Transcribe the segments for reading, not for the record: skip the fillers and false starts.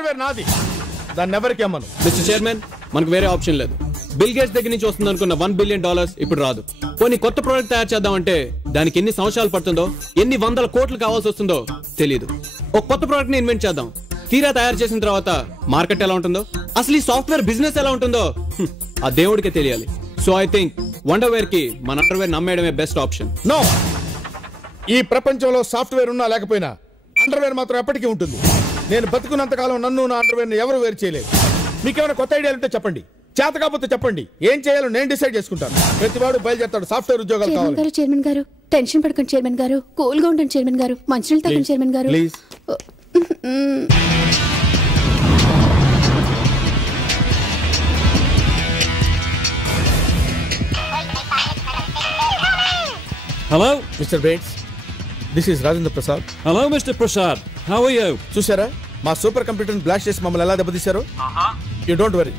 Underwear నాది, దాన్ని ఎవరికి అమ్మను. మిస్టర్ చైర్మన్, మనకు వేరే ఆప్షన్ లేదు. బిల్ గేట్స్ దగ్గర నుంచి వస్తుంది అనుకున్న $1 బిలియన్ ఇప్పుడు రాదు. కొన్ని కొత్త ప్రోడక్ట్ తయారు చేద్దామంటే దానికి ఎన్ని సంవత్సరాలు పడుతుందో, ఎన్ని వందల కోట్లు కావాల్సి వస్తుందో తెలియదు. ఒక కొత్త ప్రోడక్ట్ ని ఇన్వెంట్ చేద్దాం, తీరా తయారు చేసిన తర్వాత మార్కెట్ ఎలా ఉంటుందో, అసలు ఈ సాఫ్ట్వేర్ బిజినెస్ ఎలా ఉంటుందో ఆ దేవుడికే తెలియాలి. సో ఐ థింక్ వండర్వేర్ కి మన అండర్వేర్ నమ్మేయడమే బెస్ట్ ఆప్షన్. నో, ఈ ప్రపంచంలో సాఫ్ట్వేర్ ఉన్నా లేకపోయినా అండర్వేర్ మాత్రం ఎప్పటికీ ఉంటుంది. నేను బతుకున్నంతకాలం నన్ను నా అండర్వేర్ ని ఎవరు వేరు చేయలేదు. మీకేమైనా కొత్త ఐడియాలు ఉంటే చెప్పండి, చేత కాకపోతే చెప్పండి. ఏం చేయాలో నేను డిసైడ్ చేసుకుంటాను. ప్రతివాడు బయలుదేరతాడు సాఫ్ట్వేర్ ఉద్యోగాలు కావాలి. చైర్మన్ గారు టెన్షన్ పడకండి చైర్మన్ గారు, కూల్ గా ఉండండి చైర్మన్ గారు, మంచినీళ్ళు తాగండి చైర్మన్ గారు please. Hello, Mr. Bates. This is Rajendra Prasad. Hello, Mr. Prasad. How are you? చూసారా మా సూపర్ కంప్యూటర్ బ్లాస్ట్ చేసి మమ్మల్ని ఎలా దెబ్బతీశారు? యూ డోంట్ వరీ,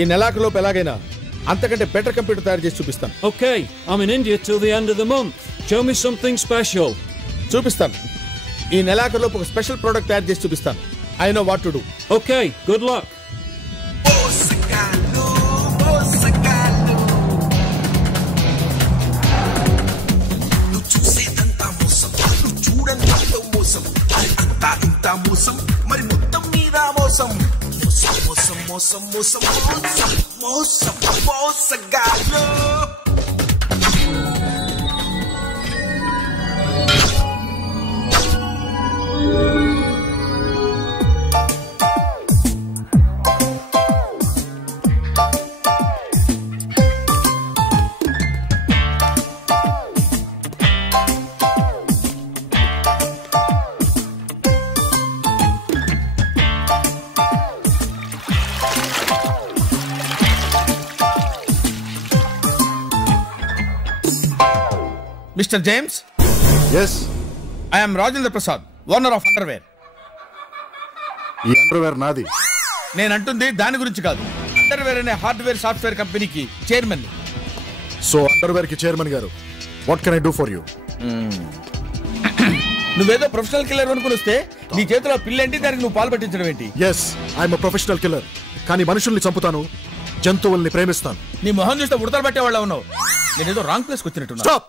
ఈ నెలాఖరులోపు ఎలాగైనా అంతకంటే బెటర్ కంప్యూటర్ తయారు చేసి చూపిస్తాను. Okay, I'm in India till the end of the month. Show me something special. చూపిస్తాను. ఈ నెలాఖరులోపు ఒక స్పెషల్ ప్రోడక్ట్ తయారు చేసి చూపిస్తాను. I know what to do. Okay, good luck. మోసం మరి మొత్తం మీద మోసం మోసం మోసం మోసం మోసం మోసం మోసగాళ్ళు. Mr. James? Yes. I am Rajendra Prasad, owner of Underwear. ఈ అండర్వేర్ నాది. నేను అంటుంది దాని గురించి కాదు. అండర్వేర్ అనే హార్డ్వేర్ సాఫ్ట్వేర్ కంపెనీకి చైర్మన్. సో అండర్వేర్ కి చైర్మన్ గారు, what can I do for you? నువ్వేదో ప్రొఫెషనల్ కిల్లర్ అనుకుని వస్తే నీ చేతిలో పిల్లేంటి, దానికి నువ్వు పాలు పట్టించడం ఏంటి? Yes, I'm professional killer. కానీ మనుషుల్ని చంపుతాను, జంతువుల్ని ప్రేమిస్తాను. నీ మొహం చూస్తే ఉడతలు పట్టేవాళ్ళ ఉన్నావు. నేనేదో రాంగ్ ప్లేస్కి వచ్చినట్టున్నా. Stop.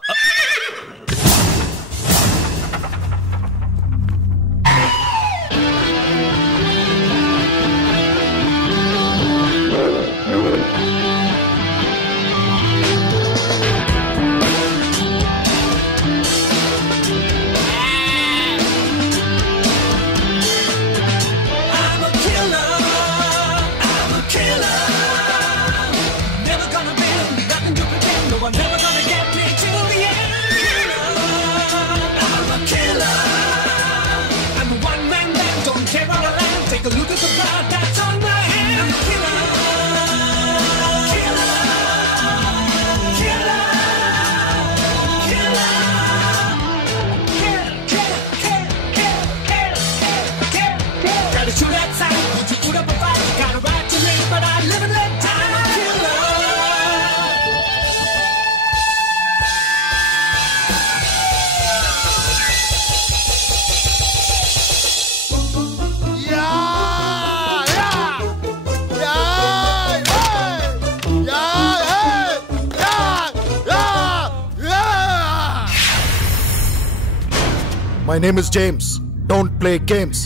My name is James. Don't play games.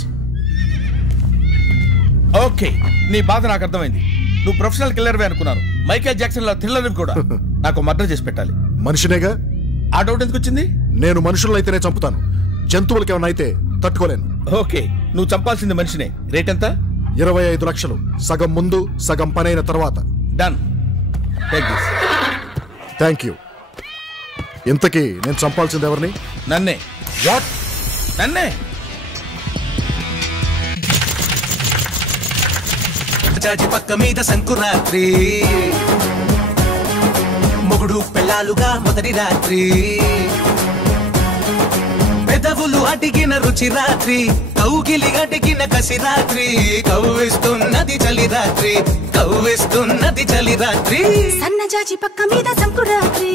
Okay, నీ బాధ నాకు అర్థమైంది. నువ్వు ప్రొఫెషనల్ కిల్లర్వే అనుకున్నాను. మైకేల్ జాక్సన్ లో థ్రిల్లర్ కూడా నాకు మర్డర్ చేసి పెట్టాలి. మనిషినేగా. ఆ డౌట్ ఎందుకు వచ్చింది? నేను మనుషులైతేనే చంపుతాను, జంతువులకి ఏమైనా అయితే తట్టుకోలేను. ఓకే, నువ్వు చంపాల్సింది మనిషినే. రేట్ ఎంత? 25 లక్షలు. సగం ముందు, సగం పనైన తర్వాత. డన్. Thank you. ఇంతకీ నేను చంపాల్సింది ఎవరిని? నన్నే. వాట్? నన్నే? చాచి పక్క మీద సంకురాత్రి, మొగుడు పెళ్ళాలుగా మొదటి రాత్రి, పెదవులు అడిగిన రుచి రాత్రి, కౌగిలి అడిగిన కసి రాత్రి, కవ్విస్తున్నది చలి రాత్రి, కవ్విస్తున్నది చలి రాత్రి, సన్నజాజి పక్క మీద సంకురాత్రి.